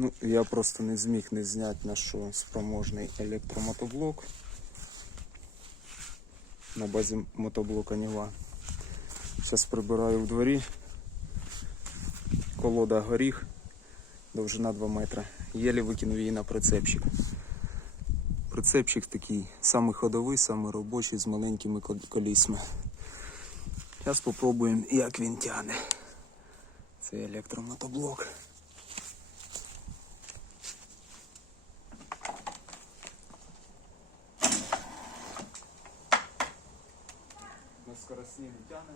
Ну, я просто не зміг не зняти на що спроможний електромотоблок на базі мотоблока Ніва. Зараз прибираю в дворі. Колода горіх, довжина 2 метри. Єлі викинув її на прицепчик. Прицепчик такий самий ходовий, самий робочий з маленькими колісами. Зараз спробуємо, як він тягне. Це електромотоблок. На скоростні не тягне.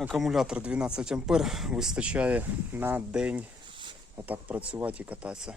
Акумулятор 12 ампер вистачає на день отак працювати і кататися.